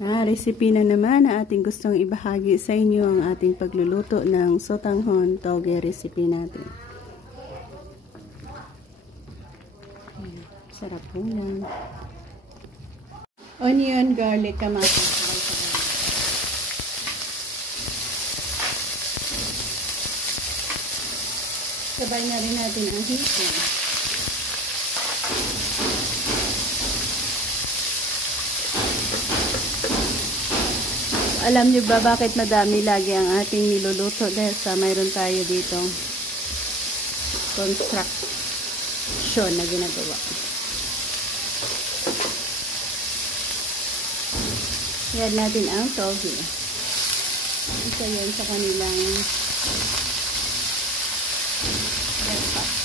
Recipe na naman na ating gustong ibahagi sa inyo ang ating pagluluto ng sotanghon toge recipe natin. Sarap po yan. Onion, garlic, kamatis. Sabay na rin natin ang hipon. Alam niyo ba bakit madami lagi ang ating niluluto? Dahil sa mayroon tayo dito construction na ginagawa. Yan natin ang toge. Isa yan sa kanilang breakfast.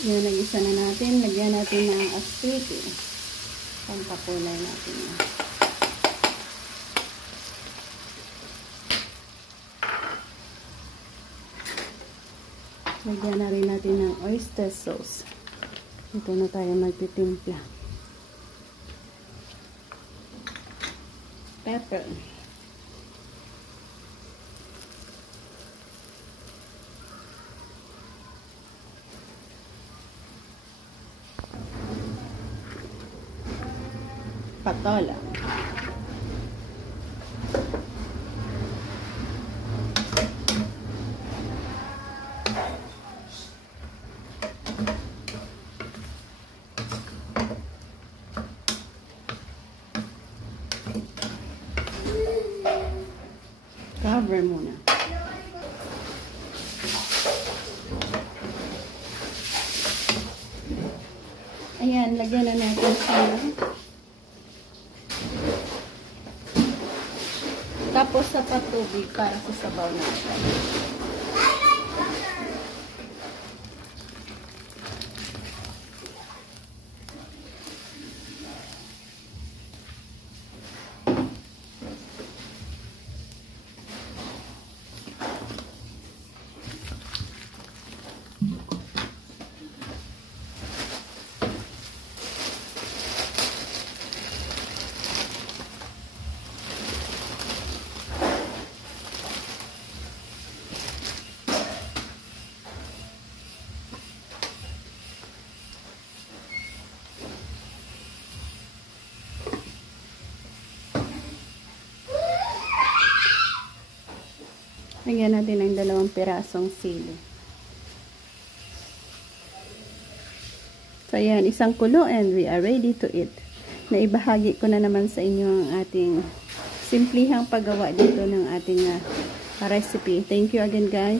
Yan, nag-isa na natin. Lagyan natin ng asparage. Pampakulay natin yan. Lagyan na rin natin ng oyster sauce. Ito na tayo magtitimpla. Pepper. Patola. Cover muna. Ayan, lagyan na natin siya. Tapos sa patubig para sa sabaw natin. Lagyan natin ng 2 pirasong sili. So, ayan, isang kulo and we are ready to eat. Naibahagi ko na naman sa inyo ang ating simplihang paggawa dito ng ating recipe. Thank you again, guys.